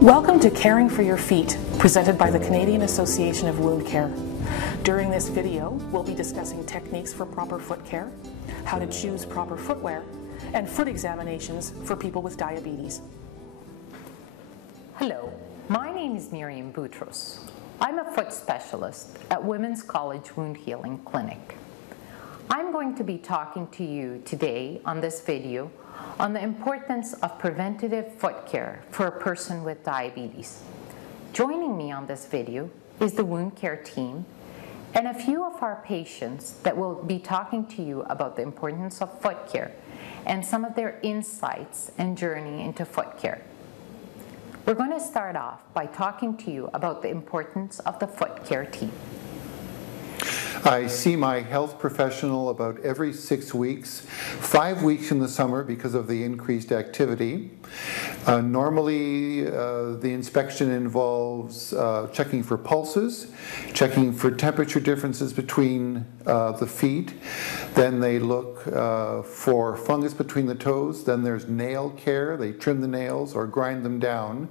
Welcome to Caring for Your Feet, presented by the Canadian Association of Wound Care. During this video, we'll be discussing techniques for proper foot care, how to choose proper footwear, and foot examinations for people with diabetes. Hello, my name is Miriam Boutros. I'm a foot specialist at Women's College Wound Healing Clinic. I'm going to be talking to you today on this video on the importance of preventative foot care for a person with diabetes. Joining me on this video is the wound care team and a few of our patients that will be talking to you about the importance of foot care and some of their insights and journey into foot care. We're going to start off by talking to you about the importance of the foot care team. I see my health professional about every 6 weeks, 5 weeks in the summer because of the increased activity. Normally, the inspection involves checking for pulses, checking for temperature differences between the feet. Then they look for fungus between the toes. Then there's nail care. They trim the nails or grind them down.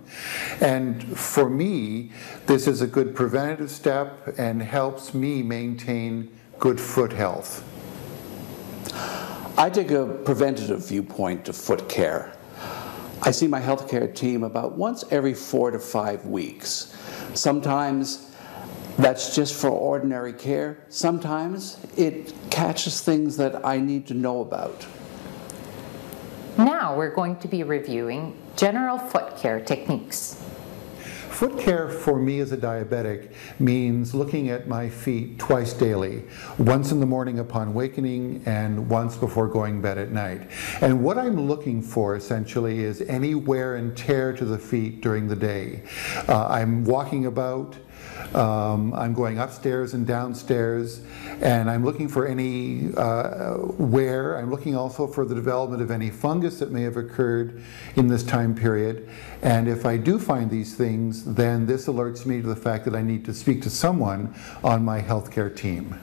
And for me, this is a good preventative step and helps me maintain good foot health. I take a preventative viewpoint to foot care. I see my healthcare team about once every 4 to 5 weeks. Sometimes that's just for ordinary care. Sometimes it catches things that I need to know about. Now we're going to be reviewing general foot care techniques. Foot care for me as a diabetic means looking at my feet twice daily, once in the morning upon awakening and once before going to bed at night. And what I'm looking for essentially is any wear and tear to the feet during the day. I'm walking about, I'm going upstairs and downstairs, and I'm looking for any wear. I'm looking also for the development of any fungus that may have occurred in this time period. And if I do find these things, then this alerts me to the fact that I need to speak to someone on my healthcare team.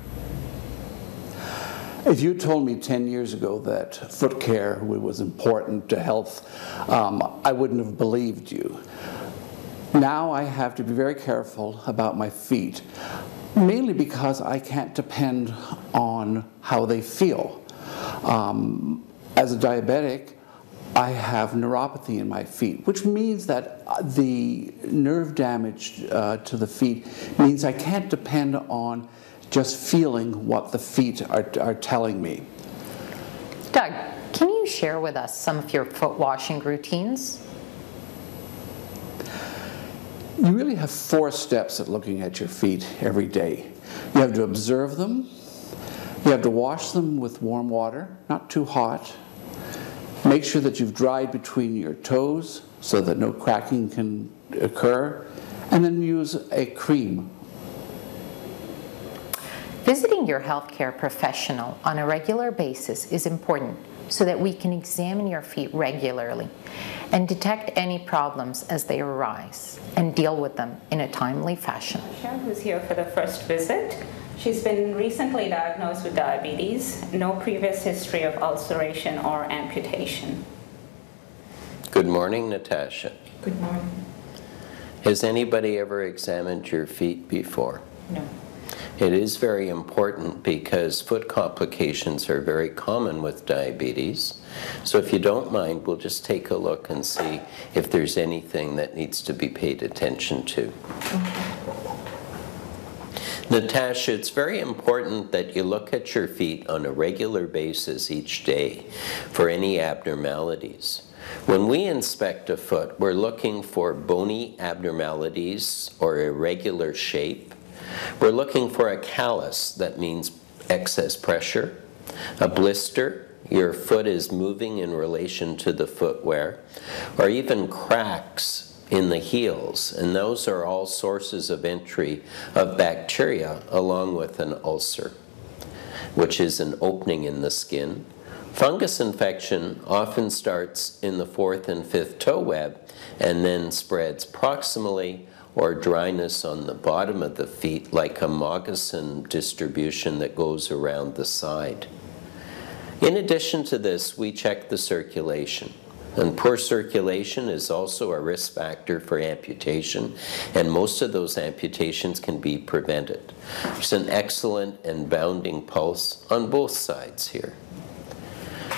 If you told me 10 years ago that foot care was important to health, I wouldn't have believed you. Now I have to be very careful about my feet, mainly because I can't depend on how they feel. As a diabetic, I have neuropathy in my feet, which means that the nerve damage to the feet means I can't depend on just feeling what the feet are telling me. Doug, can you share with us some of your foot washing routines? You really have 4 steps at looking at your feet every day. You have to observe them, you have to wash them with warm water, not too hot. Make sure that you've dried between your toes so that no cracking can occur, and then use a cream. Visiting your healthcare professional on a regular basis is important so that we can examine your feet regularly and detect any problems as they arise and deal with them in a timely fashion. Sharon, who's here for the first visit. She's been recently diagnosed with diabetes, no previous history of ulceration or amputation. Good morning, Natasha. Good morning. Has anybody ever examined your feet before? No. It is very important because foot complications are very common with diabetes. So if you don't mind, we'll just take a look and see if there's anything that needs to be paid attention to. Natasha, it's very important that you look at your feet on a regular basis each day for any abnormalities. When we inspect a foot, we're looking for bony abnormalities or irregular shape. We're looking for a callus, that means excess pressure, a blister, your foot is moving in relation to the footwear, or even cracks in the heels, and those are all sources of entry of bacteria along with an ulcer, which is an opening in the skin. Fungus infection often starts in the 4th and 5th toe web and then spreads proximally, or dryness on the bottom of the feet like a moccasin distribution that goes around the side. In addition to this, we check the circulation. And poor circulation is also a risk factor for amputation, and most of those amputations can be prevented. There's an excellent and bounding pulse on both sides here.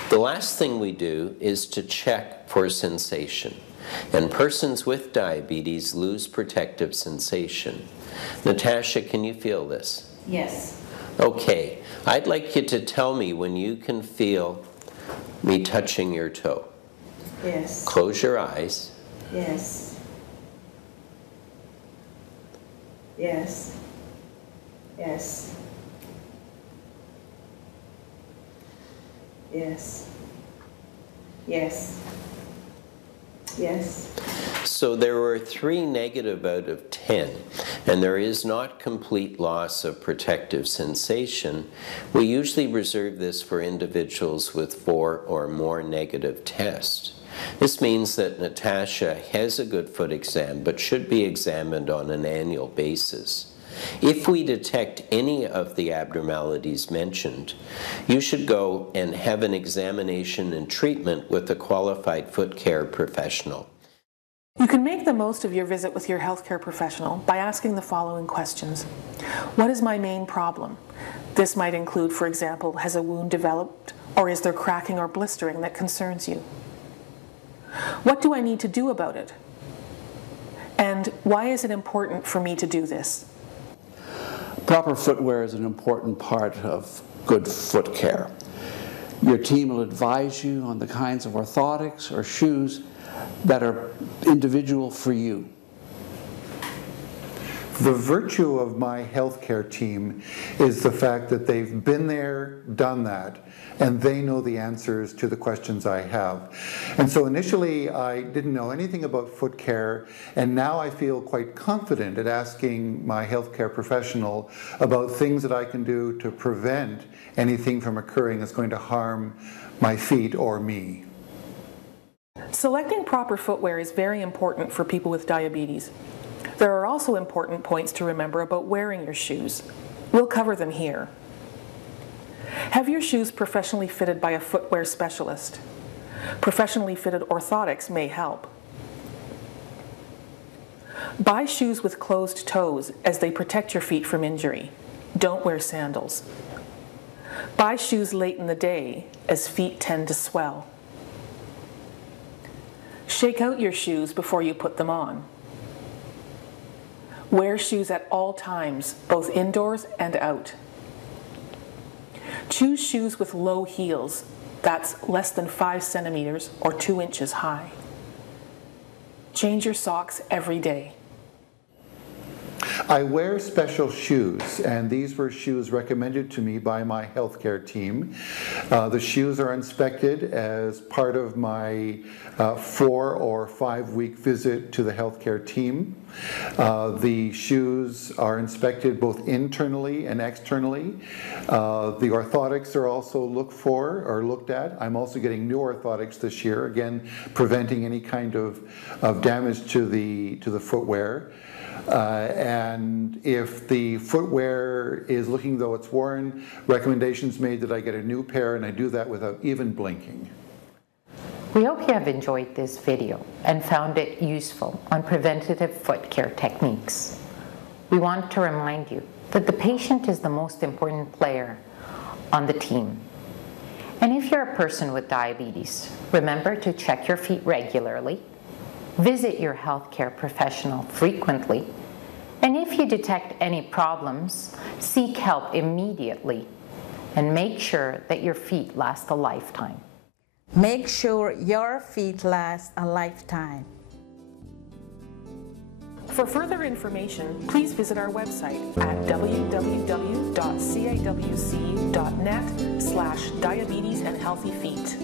The last thing we do is to check for sensation. And persons with diabetes lose protective sensation. Natasha, can you feel this? Yes. Okay, I'd like you to tell me when you can feel me touching your toe. Yes. Close your eyes. Yes. Yes. Yes. Yes. Yes. Yes. So there were 3 negative out of 10, and there is not complete loss of protective sensation. We usually reserve this for individuals with 4 or more negative tests. This means that Natasha has a good foot exam, but should be examined on an annual basis. If we detect any of the abnormalities mentioned, you should go and have an examination and treatment with a qualified foot care professional. You can make the most of your visit with your healthcare professional by asking the following questions. What is my main problem? This might include, for example, has a wound developed, or is there cracking or blistering that concerns you? What do I need to do about it? And why is it important for me to do this? Proper footwear is an important part of good foot care. Your team will advise you on the kinds of orthotics or shoes that are individual for you. The virtue of my healthcare team is the fact that they've been there, done that, and they know the answers to the questions I have. And so initially I didn't know anything about foot care, and now I feel quite confident at asking my healthcare professional about things that I can do to prevent anything from occurring that's going to harm my feet or me. Selecting proper footwear is very important for people with diabetes. There are also important points to remember about wearing your shoes. We'll cover them here. Have your shoes professionally fitted by a footwear specialist. Professionally fitted orthotics may help. Buy shoes with closed toes as they protect your feet from injury. Don't wear sandals. Buy shoes late in the day as feet tend to swell. Shake out your shoes before you put them on. Wear shoes at all times, both indoors and out. Choose shoes with low heels, that's less than 5 centimeters or 2 inches high. Change your socks every day. I wear special shoes, and these were shoes recommended to me by my healthcare team. The shoes are inspected as part of my 4 or 5 week visit to the healthcare team. The shoes are inspected both internally and externally. The orthotics are also looked at. I'm also getting new orthotics this year, again preventing any kind of damage to the footwear. And if the footwear is looking though it's worn, recommendations made that I get a new pair, and I do that without even blinking. We hope you have enjoyed this video and found it useful on preventative foot care techniques. We want to remind you that the patient is the most important player on the team. And if you're a person with diabetes, remember to check your feet regularly, visit your healthcare professional frequently, and if you detect any problems, seek help immediately and make sure that your feet last a lifetime. Make sure your feet last a lifetime. For further information, please visit our website at www.cawc.net/diabetes and healthy feet.